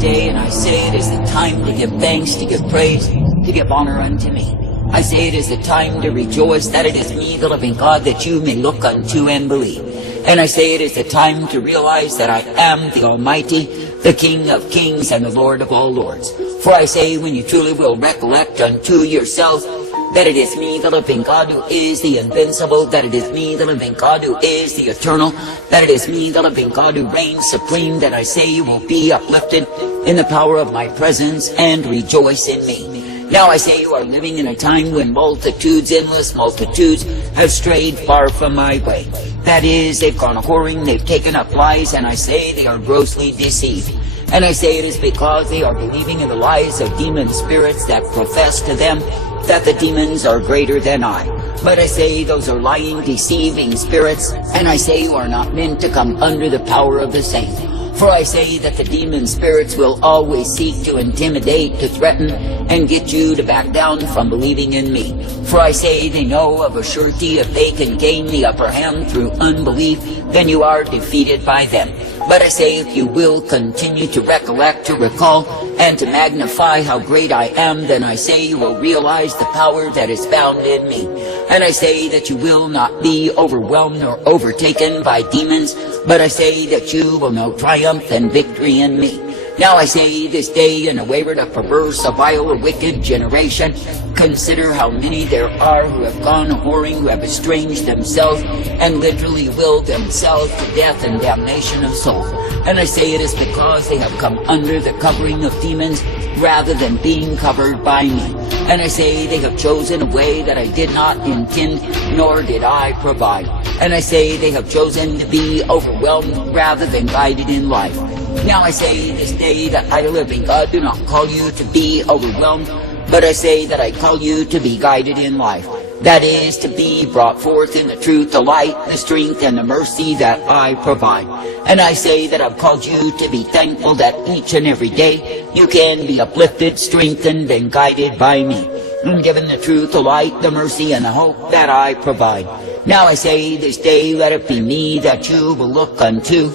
Day, and I say it is the time to give thanks, to give praise, to give honor unto me. I say it is the time to rejoice that it is me, the living God, that you may look unto and believe. And I say it is the time to realize that I am the Almighty, the King of kings and the Lord of all lords. For I say, when you truly will recollect unto yourself that it is me, the living God, who is the invincible, that it is me, the living God, who is the eternal, that it is me, the living God, who reigns supreme, that I say you will be uplifted in the power of my presence and rejoice in me. Now I say you are living in a time when multitudes, endless multitudes, have strayed far from my way. That is, they've gone a-whoring, they've taken up lies, and I say they are grossly deceived. And I say it is because they are believing in the lies of demon spirits that profess to them that the demons are greater than I. But I say those are lying, deceiving spirits, and I say you are not meant to come under the power of the saint. For I say that the demon spirits will always seek to intimidate, to threaten, and get you to back down from believing in me. For I say they know of a surety if they can gain the upper hand through unbelief, then you are defeated by them. But I say if you will continue to recollect, to recall, and to magnify how great I am, then I say you will realize the power that is found in me. And I say that you will not be overwhelmed or overtaken by demons, but I say that you will know triumph and victory in me. Now I say this day, in a wayward, a perverse, a vile, a wicked generation, consider how many there are who have gone a-whoring, who have estranged themselves, and literally willed themselves to death and damnation of soul. And I say it is because they have come under the covering of demons, rather than being covered by me. And I say they have chosen a way that I did not intend, nor did I provide. And I say they have chosen to be overwhelmed, rather than guided in life. Now I say this day that I, the living God, do not call you to be overwhelmed, but I say that I call you to be guided in life. That is, to be brought forth in the truth, the light, the strength, and the mercy that I provide. And I say that I've called you to be thankful that each and every day you can be uplifted, strengthened, and guided by me, and given the truth, the light, the mercy, and the hope that I provide. Now I say this day, let it be me that you will look unto.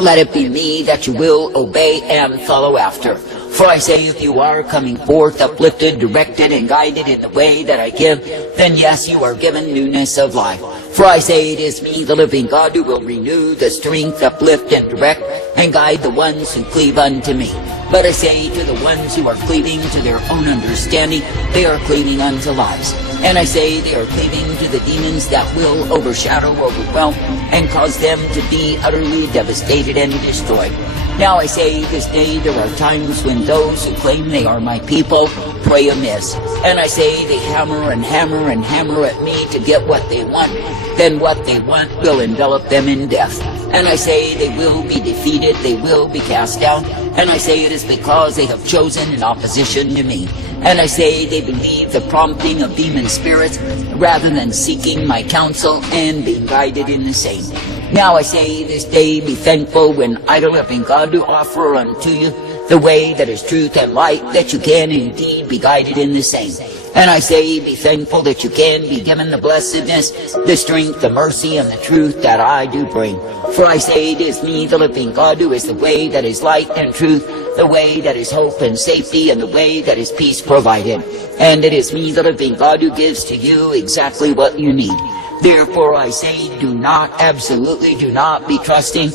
Let it be me that you will obey and follow after. For I say if you are coming forth uplifted, directed, and guided in the way that I give, then yes, you are given newness of life. For I say it is me, the living God, who will renew the strength, uplift, and direct, and guide the ones who cleave unto me. But I say to the ones who are cleaving to their own understanding, they are cleaving unto lies. And I say they are cleaving to the demons that will overshadow, overwhelm, and cause them to be utterly devastated and destroyed. Now I say this day there are times when those who claim they are my people pray amiss. And I say they hammer and hammer and hammer at me to get what they want. Then what they want will envelop them in death. And I say they will be defeated, they will be cast down. And I say it is because they have chosen in opposition to me. And I say they believe the prompting of demon spirits rather than seeking my counsel and being guided in the same. Now I say this day be thankful when I, the living God, do offer unto you the way that is truth and light, that you can indeed be guided in the same. And I say be thankful that you can be given the blessedness, the strength, the mercy, and the truth that I do bring. For I say it is me, the living God, who is the way that is light and truth, the way that is hope and safety, and the way that is peace provided. And it is me, the living God, who gives to you exactly what you need. Therefore I say, do not, absolutely do not be trusting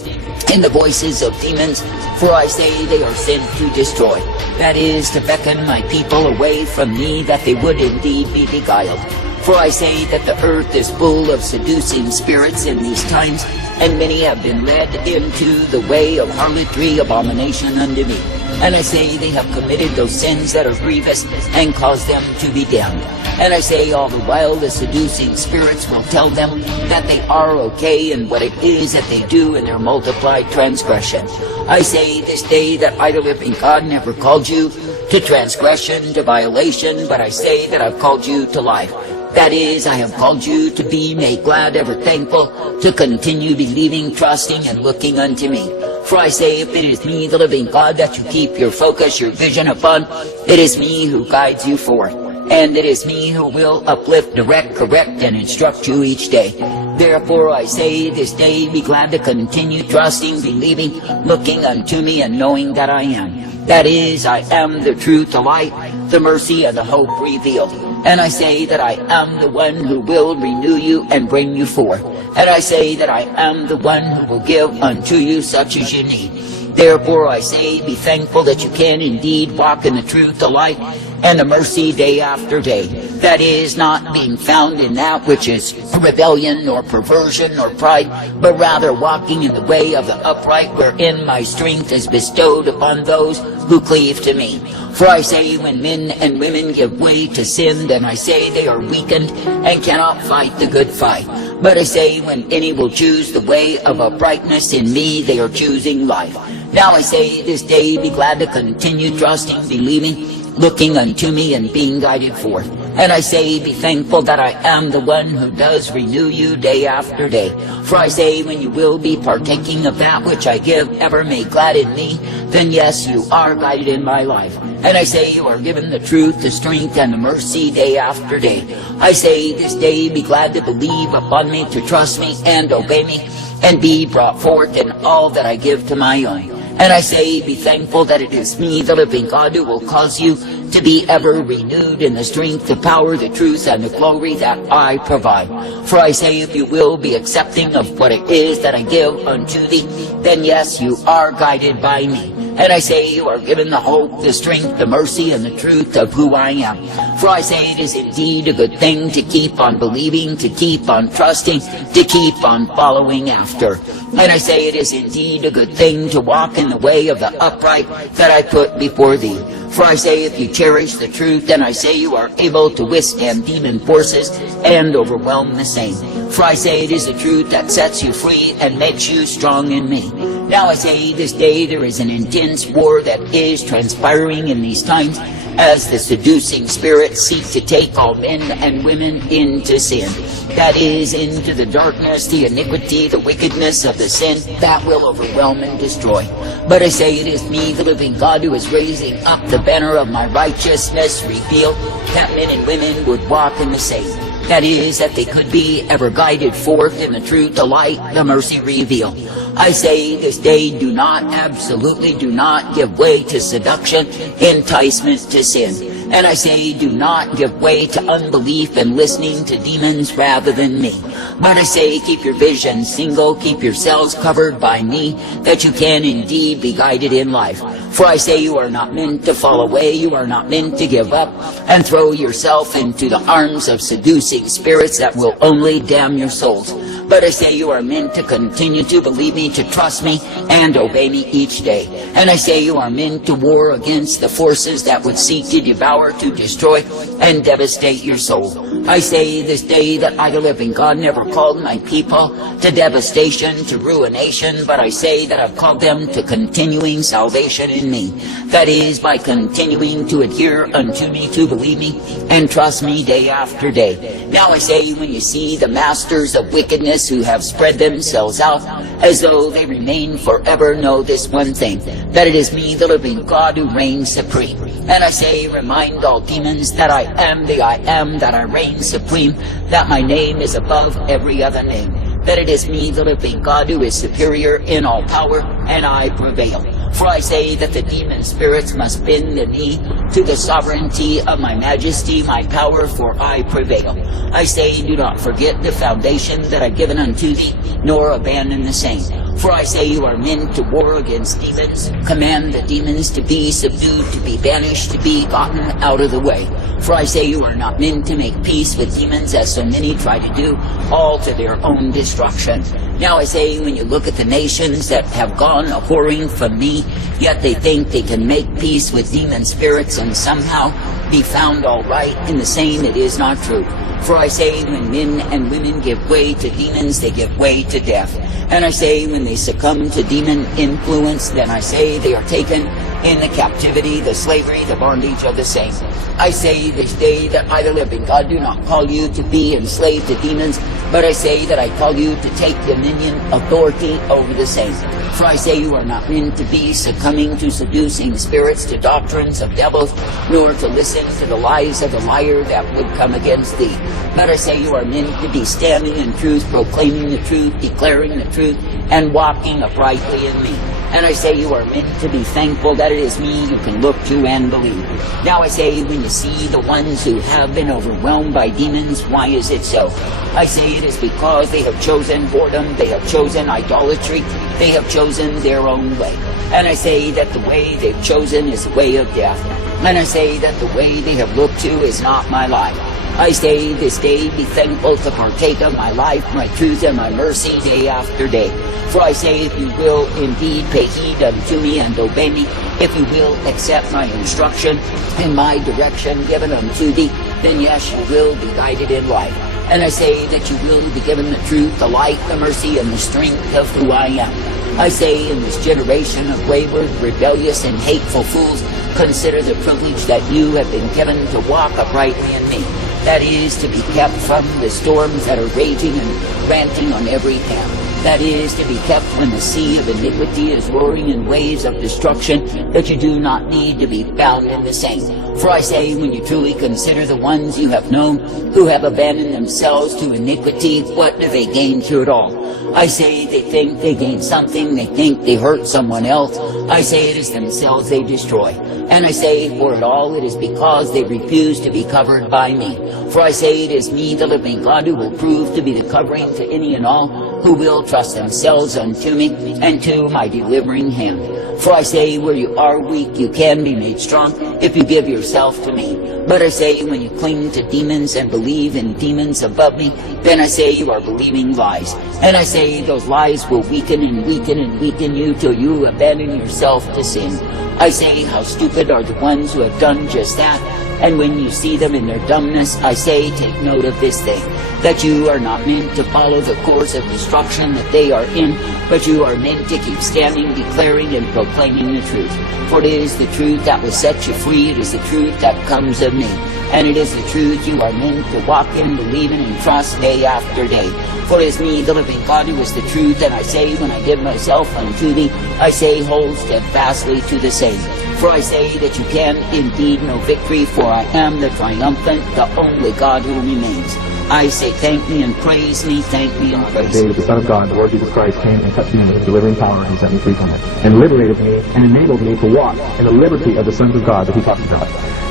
in the voices of demons, for I say they are sent to destroy. That is, to beckon my people away from me, that they would indeed be beguiled. For I say that the earth is full of seducing spirits in these times, and many have been led into the way of harlotry, abomination unto me. And I say they have committed those sins that are grievous, and caused them to be damned. And I say all the while the seducing spirits will tell them that they are okay in what it is that they do in their multiplied transgression. I say this day that I, the living God, never called you to transgression, to violation, but I say that I've called you to life. That is, I have called you to be made glad, ever thankful, to continue believing, trusting, and looking unto me. For I say, if it is me, the living God, that you keep your focus, your vision upon, it is me who guides you forth. And it is me who will uplift, direct, correct, and instruct you each day. Therefore I say this day, be glad to continue trusting, believing, looking unto me, and knowing that I am. That is, I am the truth, the light, the mercy, and the hope revealed. And I say that I am the one who will renew you and bring you forth. And I say that I am the one who will give unto you such as you need. Therefore I say, be thankful that you can indeed walk in the truth, the light, and the mercy day after day. That is, not being found in that which is rebellion or perversion or pride, but rather walking in the way of the upright, wherein my strength is bestowed upon those who cleave to me. For I say, when men and women give way to sin, then I say they are weakened and cannot fight the good fight. But I say, when any will choose the way of uprightness in me, they are choosing life. Now I say, this day be glad to continue trusting, believing, looking unto me, and being guided forth. And I say, be thankful that I am the one who does renew you day after day. For I say, when you will be partaking of that which I give, ever made glad in me, then yes, you are guided in my life. And I say, you are given the truth, the strength, and the mercy day after day. I say, this day be glad to believe upon me, to trust me, and obey me, and be brought forth in all that I give to my own. And I say, be thankful that it is me, the living God, who will cause you to be ever renewed in the strength, the power, the truth, and the glory that I provide. For I say, if you will be accepting of what it is that I give unto thee, then yes, you are guided by me. And I say, you are given the hope, the strength, the mercy, and the truth of who I am. For I say, it is indeed a good thing to keep on believing, to keep on trusting, to keep on following after. And I say, it is indeed a good thing to walk in the way of the upright that I put before thee. For I say, if you cherish the truth, then I say you are able to withstand demon forces and overwhelm the same. For I say, it is the truth that sets you free and makes you strong in me. Now I say, this day there is an intense war that is transpiring in these times, as the seducing spirits seek to take all men and women into sin. That is, into the darkness, the iniquity, the wickedness of the sin that will overwhelm and destroy. But I say, it is me, the living God, who is raising up the banner of my righteousness, revealed, that men and women would walk in the same. That is, that they could be ever guided forth in the truth, the light, the mercy revealed. I say, this day do not, absolutely do not give way to seduction, enticement to sin. And I say, do not give way to unbelief and listening to demons rather than me. But I say, keep your vision single, keep yourselves covered by me, that you can indeed be guided in life. For I say, you are not meant to fall away, you are not meant to give up, and throw yourself into the arms of seducing spirits that will only damn your souls. But I say, you are meant to continue to believe me, to trust me, and obey me each day. And I say, you are meant to war against the forces that would seek to devour, to destroy, and devastate your soul. I say this day that I, the living God, never called my people to devastation, to ruination, but I say that I've called them to continuing salvation in me. That is, by continuing to adhere unto me, to believe me, and trust me day after day. Now I say, when you see the masters of wickedness who have spread themselves out as though they remain forever, know this one thing, that it is me, the living God, who reigns supreme. And I say, remind all demons that I am the I am, that I reign supreme, that my name is above every other name, that it is me, the living God, who is superior in all power, and I prevail. For I say that the demon spirits must bend the knee to the sovereignty of my majesty, my power, for I prevail. I say, do not forget the foundation that I've given unto thee, nor abandon the same. For I say, you are meant to war against demons. Command the demons to be subdued, to be banished, to be gotten out of the way. For I say, you are not meant to make peace with demons, as so many try to do, all to their own destruction. Now I say, when you look at the nations that have gone a-whoring from me, yet they think they can make peace with demon spirits and somehow be found all right in the same, it is not true. For I say, when men and women give way to demons, they give way to death. And I say, when they succumb to demon influence, then I say they are taken in the captivity, the slavery, the bondage of the same. I say this day that I, the living God, do not call you to be enslaved to demons, but I say that I call you to take dominion, authority over the same. For I say you are not meant to be succumbing to seducing spirits, to doctrines of devils, nor to listen to the lies of the liar that would come against thee. But I say you are meant to be standing in truth, proclaiming the truth, declaring the truth, and walking uprightly in me. And I say you are meant to be thankful that it is me you can look to and believe. Now I say, when you see the ones who have been overwhelmed by demons, why is it so? I say it is because they have chosen boredom, they have chosen idolatry, they have chosen their own way. And I say that the way they've chosen is the way of death. And I say that the way they have looked to is not my life. I say this day, be thankful to partake of my life, my truth, and my mercy day after day. For I say, if you will indeed pay heed unto me and obey me, if you will accept my instruction and my direction given unto thee, then yes, you will be guided in life. And I say that you will be given the truth, the light, the mercy, and the strength of who I am. I say, in this generation of wayward, rebellious, and hateful fools, consider the privilege that you have been given to walk uprightly in me. That is, to be kept from the storms that are raging and ranting on every hand. That is, to be kept when the sea of iniquity is roaring in waves of destruction, that you do not need to be bound in the same. For I say, when you truly consider the ones you have known, who have abandoned themselves to iniquity, what do they gain through it all? I say they think they gain something, they think they hurt someone else. I say it is themselves they destroy. And I say, for it all, it is because they refuse to be covered by me. For I say, it is me, the living God, who will prove to be the covering to any and all who will trust themselves unto me and to my delivering hand. For I say, where you are weak, you can be made strong if you give yourself to me. But I say, when you cling to demons and believe in demons above me, then I say you are believing lies. And I say those lies will weaken and weaken and weaken you till you abandon yourself to sin. I say, how stupid are the ones who have done just that. And when you see them in their dumbness, I say, take note of this thing, that you are not meant to follow the course of destruction that they are in, but you are meant to keep standing, declaring, and proclaiming the truth. For it is the truth that will set you free. It is the truth that comes of me. And it is the truth you are meant to walk in, believe in, and trust day after day. For it is me, the living God, who is the truth, and I say, when I give myself unto thee, I say, hold steadfastly to the same. For I say that you can indeed know victory, for I am the triumphant, the only God who remains. I say, thank me and praise me, thank me and praise me. The day that the Son of God, the Lord Jesus Christ, came and touched me with his delivering power and set me free from it, and liberated me and enabled me to walk in the liberty of the sons of God that he talks about.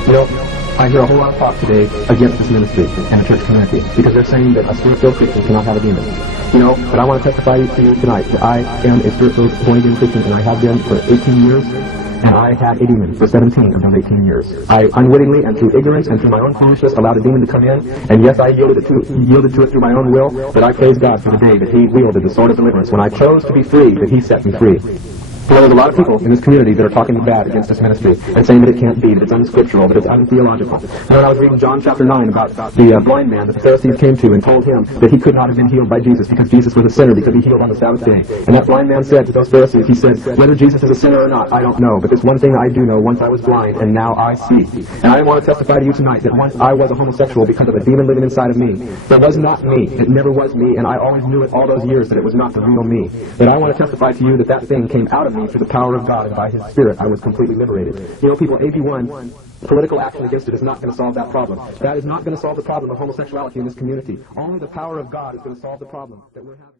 You know, I hear a whole lot of talk today against this ministry and the church community, because they're saying that a spirit-filled Christian cannot have a demon. You know, but I want to testify to you tonight that I am a spirit-filled born-again Christian, and I have been for 18 years, and I had a demon for 17 of those 18 years. I unwittingly and through ignorance and through my own foolishness allowed a demon to come in, and yes, I yielded to it through my own will, but I praise God for the day that he wielded the sword of deliverance. When I chose to be free, that he set me free. You know, there's a lot of people in this community that are talking bad against this ministry and saying that it can't be, that it's unscriptural, that it's untheological. You know, when I was reading John chapter 9 about the blind man that the Pharisees came to and told him that he could not have been healed by Jesus because Jesus was a sinner because he healed on the Sabbath day. And that blind man said to those Pharisees, he said, whether Jesus is a sinner or not, I don't know, but there's one thing I do know, once I was blind and now I see. And I want to testify to you tonight that once I was a homosexual because of a demon living inside of me. That was not me. It never was me, and I always knew it all those years that it was not the real me. But I want to testify to you that that thing came out of me through the power of God, and by his Spirit I was completely liberated. You know, people, AB1, political action against it is not going to solve that problem. That is not going to solve the problem of homosexuality in this community. Only the power of God is going to solve the problem that we're having.